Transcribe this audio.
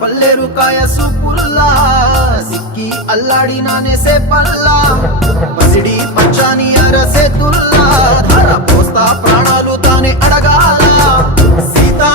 పల్లెరు కాయ సూపుల్లా సిక్కి అల్లాడినానే సేపల్లా పసిడి పచ్చాని అరసేతుల్లా ధర పోస్తా ప్రాణాలు తానే అడగాల సీతా